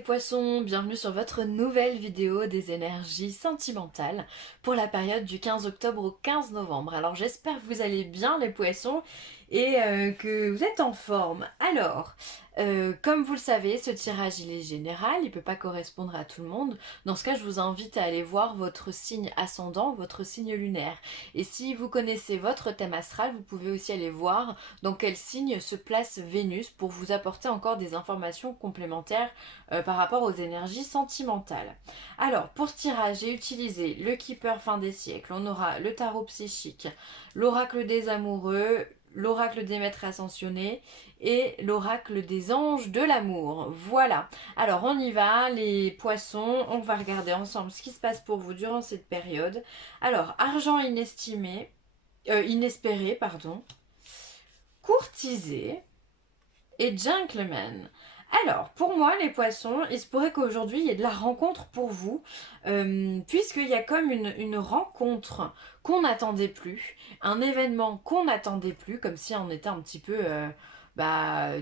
les poissons, bienvenue sur votre nouvelle vidéo des énergies sentimentales pour la période du 15 octobre au 15 novembre. Alors j'espère que vous allez bien les poissons et que vous êtes en forme. Alors, comme vous le savez, ce tirage il est général, il ne peut pas correspondre à tout le monde. Dans ce cas, je vous invite à aller voir votre signe ascendant, votre signe lunaire. Et si vous connaissez votre thème astral, vous pouvez aussi aller voir dans quel signe se place Vénus pour vous apporter encore des informations complémentaires par rapport aux énergies sentimentales. Alors, pour ce tirage, j'ai utilisé le Keeper fin des siècles. On aura le tarot psychique, l'oracle des amoureux, l'oracle des maîtres ascensionnés et l'oracle des anges de l'amour. Voilà. Alors, on y va, les poissons. On va regarder ensemble ce qui se passe pour vous durant cette période. Alors, argent inespéré, pardon. Courtisé et gentleman. Alors, pour moi, les poissons, il se pourrait qu'aujourd'hui, il y ait de la rencontre pour vous, puisqu'il y a comme une rencontre qu'on n'attendait plus, un événement qu'on n'attendait plus, comme si on était un petit peu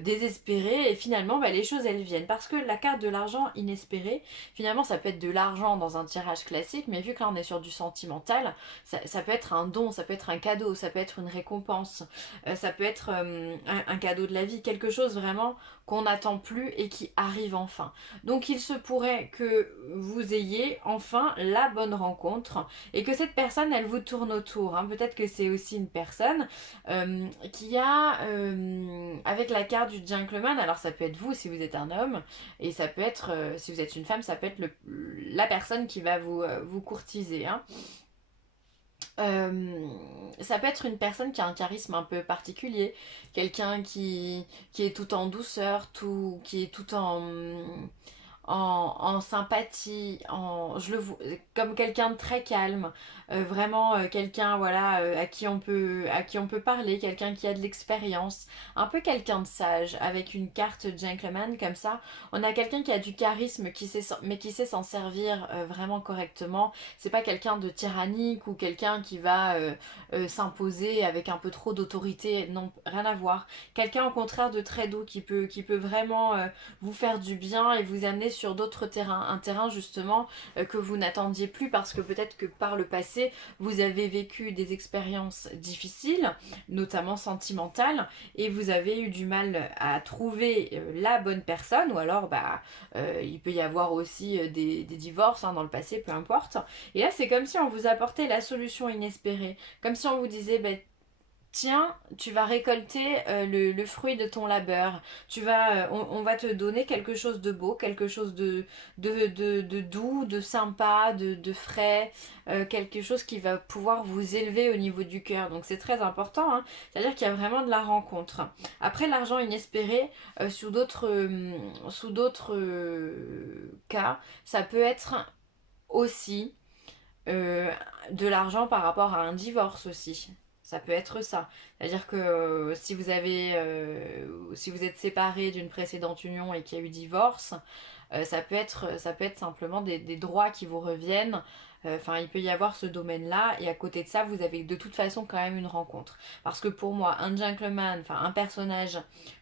désespéré, et finalement, les choses, elles viennent. Parce que la carte de l'argent inespéré, finalement, ça peut être de l'argent dans un tirage classique, mais vu que là, on est sur du sentimental, ça peut être un don, ça peut être un cadeau, ça peut être une récompense, ça peut être un cadeau de la vie, quelque chose vraiment qu'on n'attend plus et qui arrive enfin. Donc il se pourrait que vous ayez enfin la bonne rencontre et que cette personne, elle vous tourne autour. Hein. Peut-être que c'est aussi une personne qui a, avec la carte du gentleman, alors ça peut être vous si vous êtes un homme, et ça peut être, si vous êtes une femme, ça peut être la personne qui va vous courtiser. Hein. Ça peut être une personne qui a un charisme un peu particulier, quelqu'un qui est tout en douceur, qui est tout en sympathie, comme quelqu'un de très calme, vraiment quelqu'un voilà, à qui on peut parler, quelqu'un qui a de l'expérience, un peu quelqu'un de sage, avec une carte gentleman comme ça. On a quelqu'un qui a du charisme, mais qui sait s'en servir vraiment correctement. C'est pas quelqu'un de tyrannique ou quelqu'un qui va s'imposer avec un peu trop d'autorité, non, rien à voir. Quelqu'un au contraire de très doux qui peut vraiment vous faire du bien et vous amener sur d'autres terrains. Un terrain justement que vous n'attendiez plus parce que peut-être que par le passé, vous avez vécu des expériences difficiles, notamment sentimentales, et vous avez eu du mal à trouver la bonne personne, ou alors il peut y avoir aussi des divorces hein, dans le passé, peu importe. Et là, c'est comme si on vous apportait la solution inespérée, comme si on vous disait, tiens, tu vas récolter le fruit de ton labeur. On va te donner quelque chose de beau, quelque chose de doux, de sympa, de frais, quelque chose qui va pouvoir vous élever au niveau du cœur. Donc c'est très important, hein. C'est-à-dire qu'il y a vraiment de la rencontre. Après, l'argent inespéré, sous d'autres cas, ça peut être aussi de l'argent par rapport à un divorce aussi. Ça peut être ça. C'est-à-dire que si vous êtes séparé d'une précédente union et qu'il y a eu divorce, ça peut être simplement des droits qui vous reviennent. Enfin, il peut y avoir ce domaine-là. Et à côté de ça, vous avez de toute façon quand même une rencontre. Parce que pour moi, un gentleman, enfin un personnage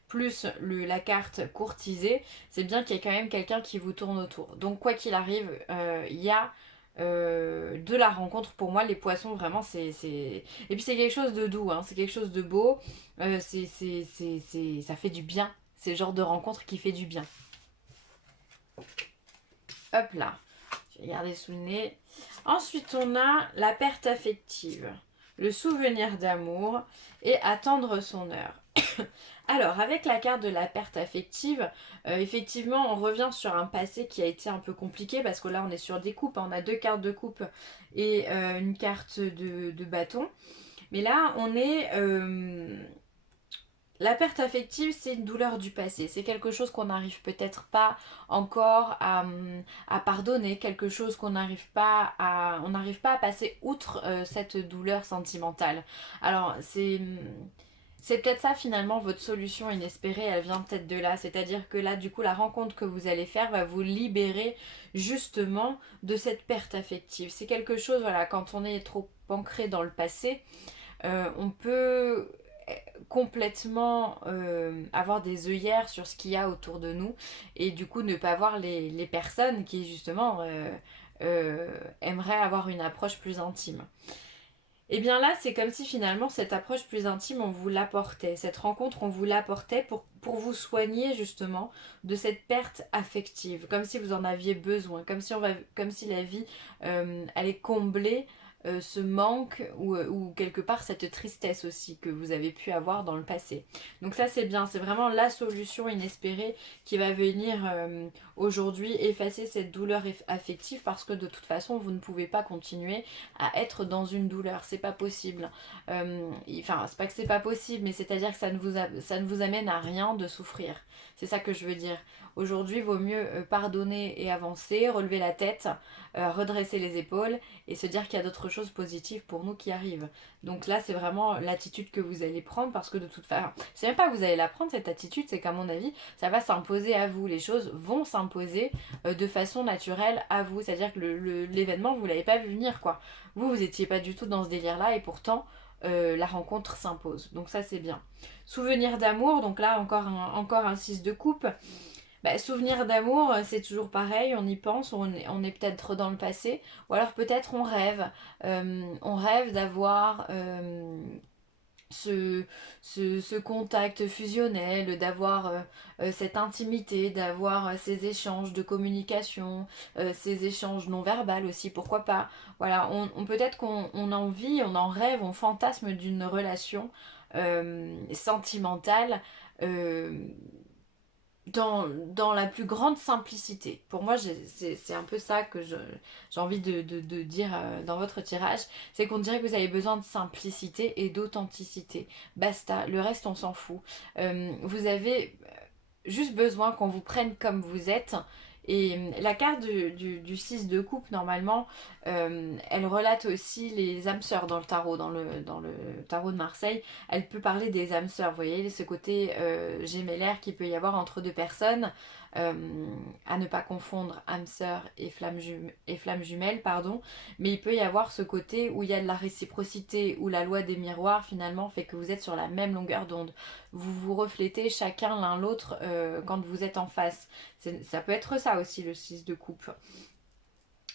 plus la carte courtisée, c'est bien qu'il y ait quand même quelqu'un qui vous tourne autour. Donc quoi qu'il arrive, il y a de la rencontre pour moi les poissons vraiment et puis c'est quelque chose de doux hein, c'est quelque chose de beau ça fait du bien, c'est le genre de rencontre qui fait du bien. Hop là, je vais garder sous le nez. Ensuite on a la perte affective, le souvenir d'amour et attendre son heure. Alors, avec la carte de la perte affective, effectivement, on revient sur un passé qui a été un peu compliqué parce que là, on est sur des coupes. Hein, on a deux cartes de coupe et une carte de bâton. Mais là, on est... la perte affective, c'est une douleur du passé. C'est quelque chose qu'on n'arrive peut-être pas encore à pardonner, quelque chose qu'on n'arrive pas à... On n'arrive pas à passer outre cette douleur sentimentale. Alors, c'est peut-être ça finalement votre solution inespérée, elle vient peut-être de là. C'est-à-dire que là, du coup, la rencontre que vous allez faire va vous libérer justement de cette perte affective. C'est quelque chose, voilà, quand on est trop ancré dans le passé, on peut complètement avoir des œillères sur ce qu'il y a autour de nous et du coup ne pas voir les personnes qui justement aimeraient avoir une approche plus intime. Et bien là, c'est comme si finalement cette approche plus intime, on vous l'apportait. Cette rencontre, on vous l'apportait pour vous soigner justement de cette perte affective, comme si vous en aviez besoin, comme si la vie allait combler ce manque ou quelque part cette tristesse aussi que vous avez pu avoir dans le passé. Donc ça c'est bien, c'est vraiment la solution inespérée qui va venir aujourd'hui effacer cette douleur affective parce que de toute façon vous ne pouvez pas continuer à être dans une douleur, c'est pas possible. Enfin, c'est pas que c'est pas possible, mais c'est-à-dire que ça ne vous amène à rien de souffrir. C'est ça que je veux dire. Aujourd'hui, vaut mieux pardonner et avancer, relever la tête, redresser les épaules et se dire qu'il y a d'autres choses positives pour nous qui arrivent. Donc là, c'est vraiment l'attitude que vous allez prendre parce que de toute façon, c'est même pas que vous allez la prendre cette attitude, c'est qu'à mon avis, ça va s'imposer à vous. Les choses vont s'imposer de façon naturelle à vous. C'est-à-dire que l'événement, vous l'avez pas vu venir quoi. Vous étiez pas du tout dans ce délire-là et pourtant la rencontre s'impose. Donc ça c'est bien. Souvenir d'amour, donc là encore un 6 de coupe. Bah, souvenir d'amour, c'est toujours pareil, on y pense, on est peut-être dans le passé, ou alors peut-être on rêve d'avoir ce, ce contact fusionnel, d'avoir cette intimité, d'avoir ces échanges de communication, ces échanges non verbaux aussi, pourquoi pas. Voilà, peut-être qu'on en vit, on en rêve, on fantasme d'une relation sentimentale. euh, dans la plus grande simplicité. Pour moi, c'est un peu ça que j'ai envie de dire dans votre tirage. C'est qu'on dirait que vous avez besoin de simplicité et d'authenticité. Basta, le reste, on s'en fout. Vous avez juste besoin qu'on vous prenne comme vous êtes. Et la carte du 6 de coupe, normalement, elle relate aussi les âmes sœurs dans le tarot, dans le tarot de Marseille. Elle peut parler des âmes sœurs, vous voyez, ce côté gémellaire qu'il peut y avoir entre deux personnes, euh, à ne pas confondre âme sœur et flamme jumelle, pardon. Mais il peut y avoir ce côté où il y a de la réciprocité, où la loi des miroirs finalement fait que vous êtes sur la même longueur d'onde. Vous vous reflétez chacun l'un l'autre quand vous êtes en face. Ça peut être ça aussi le 6 de coupe.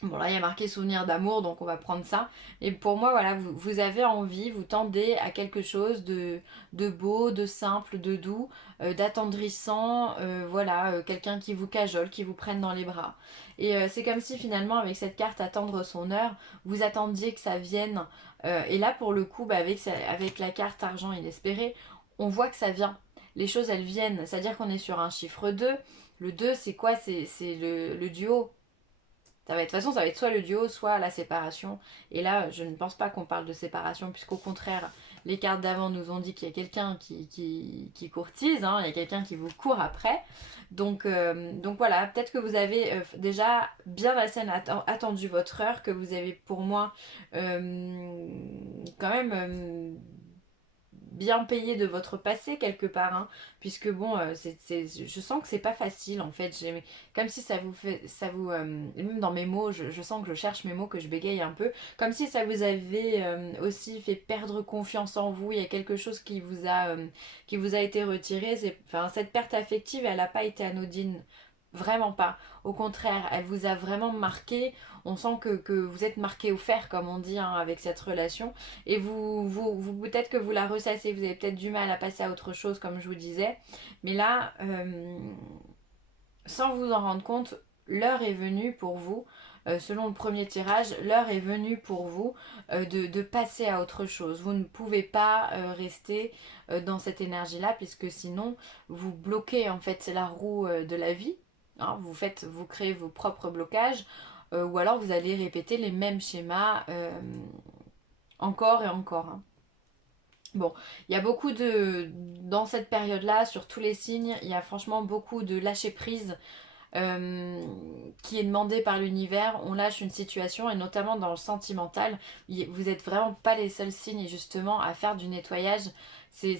Bon là il y a marqué souvenir d'amour donc on va prendre ça. Et pour moi voilà vous avez envie, vous tendez à quelque chose de beau, de simple, de doux, d'attendrissant, voilà, quelqu'un qui vous cajole, qui vous prenne dans les bras. Et c'est comme si finalement avec cette carte attendre son heure, vous attendiez que ça vienne. Et là pour le coup bah, avec la carte argent inespéré, on voit que ça vient. Les choses elles viennent, c'est-à-dire qu'on est sur un chiffre 2. Le 2 c'est quoi? C'est le duo. De toute façon, ça va être soit le duo, soit la séparation. Et là, je ne pense pas qu'on parle de séparation, puisqu'au contraire, les cartes d'avant nous ont dit qu'il y a quelqu'un qui courtise, hein, il y a quelqu'un qui vous court après. Donc voilà, peut-être que vous avez déjà bien la scène attendu votre heure, que vous avez pour moi quand même bien payé de votre passé quelque part, hein, puisque bon, je sens que c'est pas facile en fait. Comme si ça vous fait, même dans mes mots, je sens que je cherche mes mots, que je bégaye un peu, comme si ça vous avait aussi fait perdre confiance en vous. Il y a quelque chose qui vous a été retiré. Enfin, cette perte affective, elle n'a pas été anodine. Vraiment pas. Au contraire, elle vous a vraiment marqué. On sent que vous êtes marqué au fer, comme on dit, hein, avec cette relation. Et peut-être que vous la ressassez. Vous avez peut-être du mal à passer à autre chose, comme je vous disais. Mais là, sans vous en rendre compte, l'heure est venue pour vous. Selon le premier tirage, l'heure est venue pour vous de passer à autre chose. Vous ne pouvez pas rester dans cette énergie-là, puisque sinon, vous bloquez en fait la roue de la vie. Hein, vous créez vos propres blocages, ou alors vous allez répéter les mêmes schémas encore et encore. Hein. Bon, il y a beaucoup dans cette période-là, sur tous les signes, il y a franchement beaucoup de lâcher prise qui est demandé par l'univers. On lâche une situation et notamment dans le sentimental, vous êtes vraiment pas les seuls signes justement à faire du nettoyage. C'est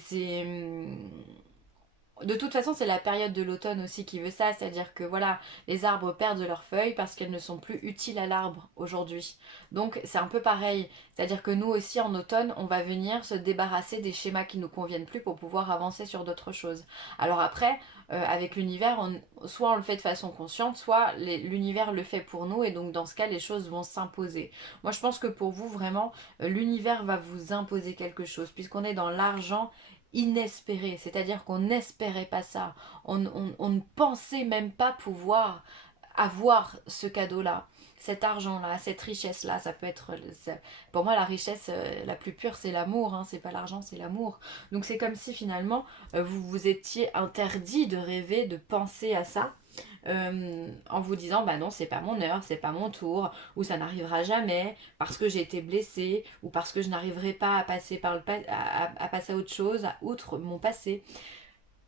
De toute façon, c'est la période de l'automne aussi qui veut ça, c'est-à-dire que voilà, les arbres perdent leurs feuilles parce qu'elles ne sont plus utiles à l'arbre aujourd'hui. Donc c'est un peu pareil, c'est-à-dire que nous aussi en automne, on va venir se débarrasser des schémas qui nous conviennent plus pour pouvoir avancer sur d'autres choses. Alors après, avec l'univers, soit on le fait de façon consciente, soit l'univers le fait pour nous et donc dans ce cas, les choses vont s'imposer. Moi, je pense que pour vous, vraiment, l'univers va vous imposer quelque chose puisqu'on est dans l'argent inespéré, c'est-à-dire qu'on n'espérait pas ça, on ne pensait même pas pouvoir avoir ce cadeau-là, cet argent-là, cette richesse-là, ça peut être... Pour moi, la richesse la plus pure, c'est l'amour, hein, c'est pas l'argent, c'est l'amour. Donc c'est comme si finalement, vous vous étiez interdit de rêver, de penser à ça, en vous disant bah non c'est pas mon heure, c'est pas mon tour, ou ça n'arrivera jamais parce que j'ai été blessée, ou parce que je n'arriverai pas à passer par à passer à autre chose, à outre mon passé.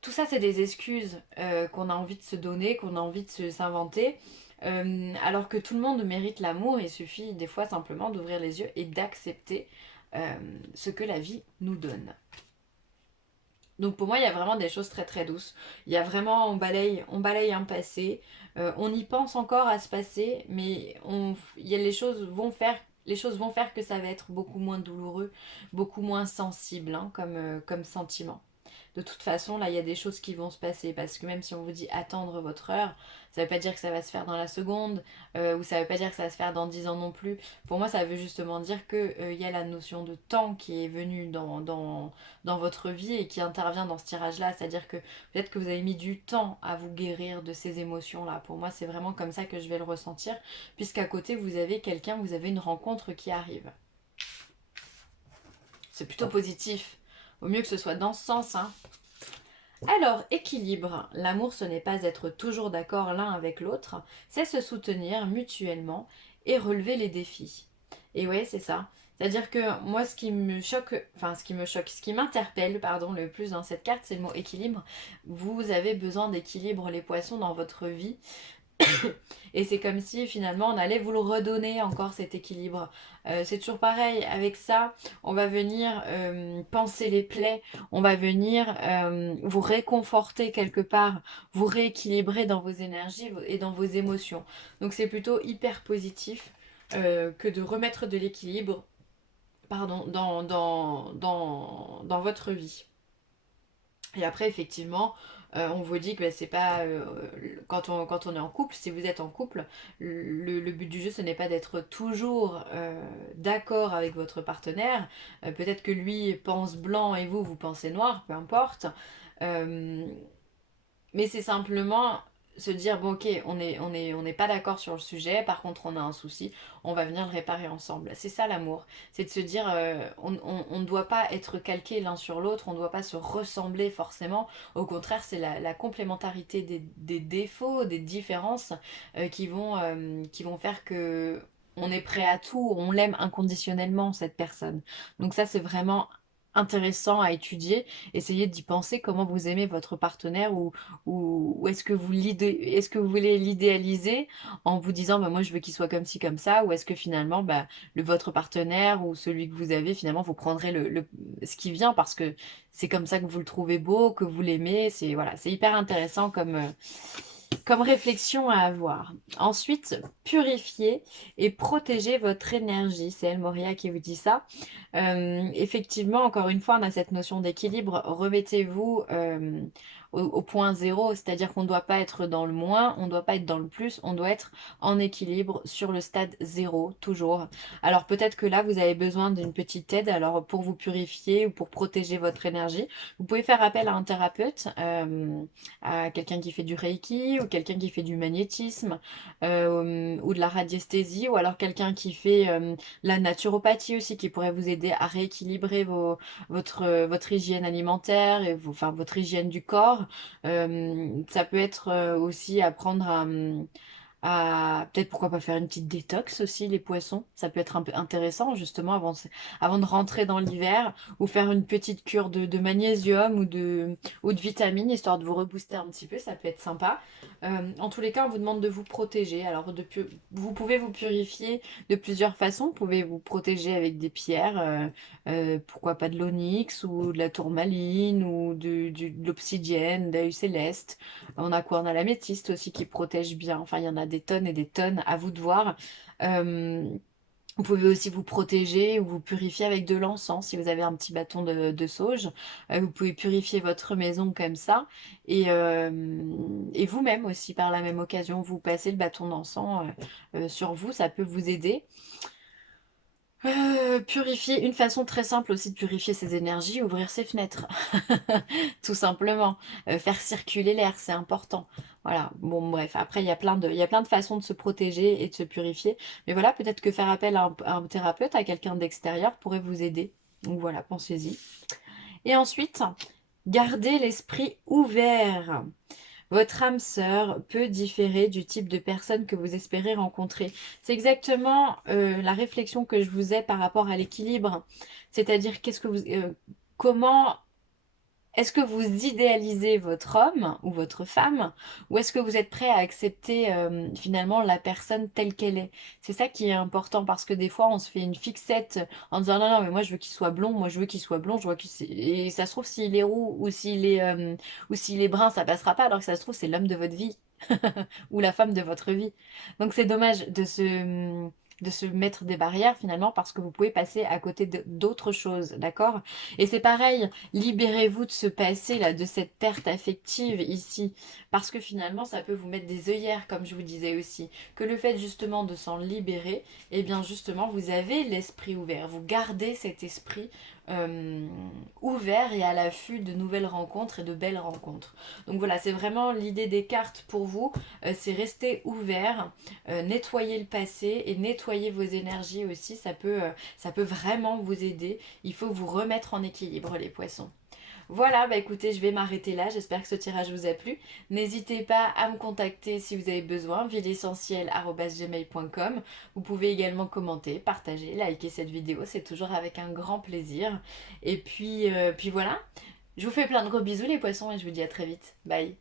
Tout ça c'est des excuses qu'on a envie de se donner, qu'on a envie de s'inventer. Alors que tout le monde mérite l'amour, il suffit des fois simplement d'ouvrir les yeux et d'accepter ce que la vie nous donne. Donc pour moi, il y a vraiment des choses très très douces. Il y a vraiment, on balaye un passé, on y pense encore à ce passé, mais il y a, les choses vont faire que ça va être beaucoup moins douloureux, beaucoup moins sensible hein, comme sentiment. De toute façon, là, il y a des choses qui vont se passer parce que même si on vous dit attendre votre heure, ça ne veut pas dire que ça va se faire dans la seconde ou ça ne veut pas dire que ça va se faire dans 10 ans non plus. Pour moi, ça veut justement dire que il y a la notion de temps qui est venue dans votre vie et qui intervient dans ce tirage-là. C'est-à-dire que peut-être que vous avez mis du temps à vous guérir de ces émotions-là. Pour moi, c'est vraiment comme ça que je vais le ressentir, puisqu'à côté, vous avez quelqu'un, vous avez une rencontre qui arrive. C'est plutôt positif. Au mieux que ce soit dans ce sens, hein. Alors, équilibre. L'amour, ce n'est pas être toujours d'accord l'un avec l'autre, c'est se soutenir mutuellement et relever les défis. Et ouais, c'est ça. C'est-à-dire que moi, ce qui m'interpelle, pardon, le plus dans cette carte, c'est le mot équilibre. Vous avez besoin d'équilibre, les poissons, dans votre vie. Et c'est comme si finalement on allait vous le redonner encore cet équilibre. C'est toujours pareil, avec ça, on va venir panser les plaies, on va venir vous réconforter quelque part, vous rééquilibrer dans vos énergies et dans vos émotions. Donc c'est plutôt hyper positif que de remettre de l'équilibre pardon, dans votre vie. Et après, effectivement, on vous dit que bah, c'est pas. Quand on est en couple, si vous êtes en couple, le but du jeu, ce n'est pas d'être toujours d'accord avec votre partenaire. Peut-être que lui pense blanc et vous, vous pensez noir, peu importe. Euh, mais c'est simplement se dire, bon ok, on n'est pas d'accord sur le sujet, par contre on a un souci, on va venir le réparer ensemble. C'est ça l'amour, c'est de se dire, on ne doit pas être calqué l'un sur l'autre, on ne doit pas se ressembler forcément, au contraire c'est la complémentarité des défauts, des différences qui vont faire que on est prêt à tout, on l'aime inconditionnellement cette personne. Donc ça c'est vraiment intéressant à étudier, essayez d'y penser comment vous aimez votre partenaire ou est-ce que vous voulez l'idéaliser en vous disant bah, moi je veux qu'il soit comme ci comme ça ou est-ce que finalement bah, votre partenaire ou celui que vous avez finalement vous prendrez ce qui vient parce que c'est comme ça que vous le trouvez beau, que vous l'aimez, c'est voilà, c'est hyper intéressant comme réflexion à avoir. Ensuite, purifier et protéger votre énergie. C'est El Moria qui vous dit ça. Effectivement, encore une fois, on a cette notion d'équilibre. Remettez-vous au point zéro, c'est-à-dire qu'on ne doit pas être dans le moins, on ne doit pas être dans le plus, on doit être en équilibre sur le stade zéro, toujours. Alors peut-être que là, vous avez besoin d'une petite aide alors pour vous purifier ou pour protéger votre énergie. Vous pouvez faire appel à un thérapeute, à quelqu'un qui fait du Reiki ou quelqu'un qui fait du magnétisme ou de la radiesthésie ou alors quelqu'un qui fait la naturopathie aussi qui pourrait vous aider à rééquilibrer votre hygiène alimentaire et enfin, votre hygiène du corps. Ça peut être aussi apprendre peut-être pourquoi pas faire une petite détox aussi, les poissons. Ça peut être un peu intéressant justement avant de rentrer dans l'hiver, ou faire une petite cure de magnésium ou de vitamines, histoire de vous rebooster un petit peu, ça peut être sympa. En tous les cas, on vous demande de vous protéger. Alors, vous pouvez vous purifier de plusieurs façons. Vous pouvez vous protéger avec des pierres, pourquoi pas de l'onyx ou de la tourmaline ou de l'obsidienne, d'œil céleste. On a quoi? On a l'améthyste aussi qui protège bien. Enfin, il y en a des tonnes et des tonnes, à vous de voir. Euh, Vous pouvez aussi vous protéger ou vous purifier avec de l'encens si vous avez un petit bâton de sauge. Vous pouvez purifier votre maison comme ça. Et vous-même aussi, par la même occasion, vous passez le bâton d'encens sur vous. Ça peut vous aider. Purifier, une façon très simple aussi de purifier ses énergies, ouvrir ses fenêtres. Tout simplement. Faire circuler l'air, c'est important. Voilà. Bon, bref, après, il y a plein de façons de se protéger et de se purifier. Mais voilà, peut-être que faire appel à un thérapeute, à quelqu'un d'extérieur, pourrait vous aider. Donc voilà, pensez-y. Et ensuite, gardez l'esprit ouvert. Votre âme sœur peut différer du type de personne que vous espérez rencontrer. C'est exactement la réflexion que je vous ai par rapport à l'équilibre. C'est-à-dire, comment est-ce que vous idéalisez votre homme ou votre femme, ou est-ce que vous êtes prêt à accepter finalement la personne telle qu'elle est? C'est ça qui est important, parce que des fois on se fait une fixette en disant non, non, mais moi je veux qu'il soit blond, moi je veux qu'il soit blond, je vois et ça se trouve s'il est roux ou s'il est brun, ça passera pas, alors que ça se trouve c'est l'homme de votre vie ou la femme de votre vie. Donc c'est dommage de se mettre des barrières finalement, parce que vous pouvez passer à côté d'autres choses, d'accord? Et c'est pareil, libérez-vous de ce passé là, de cette perte affective ici, parce que finalement ça peut vous mettre des œillères, comme je vous disais aussi, que le fait justement de s'en libérer, eh bien justement vous avez l'esprit ouvert, vous gardez cet esprit euh, ouvert et à l'affût de nouvelles rencontres et de belles rencontres. Donc voilà, c'est vraiment l'idée des cartes pour vous, c'est rester ouvert, nettoyer le passé et nettoyer vos énergies aussi, ça peut vraiment vous aider. Il faut vous remettre en équilibre, les poissons. Voilà, bah écoutez, je vais m'arrêter là. J'espère que ce tirage vous a plu. N'hésitez pas à me contacter si vous avez besoin, villeessentielle@gmail.com. Vous pouvez également commenter, partager, liker cette vidéo, c'est toujours avec un grand plaisir. Et puis voilà, je vous fais plein de gros bisous les poissons et je vous dis à très vite. Bye.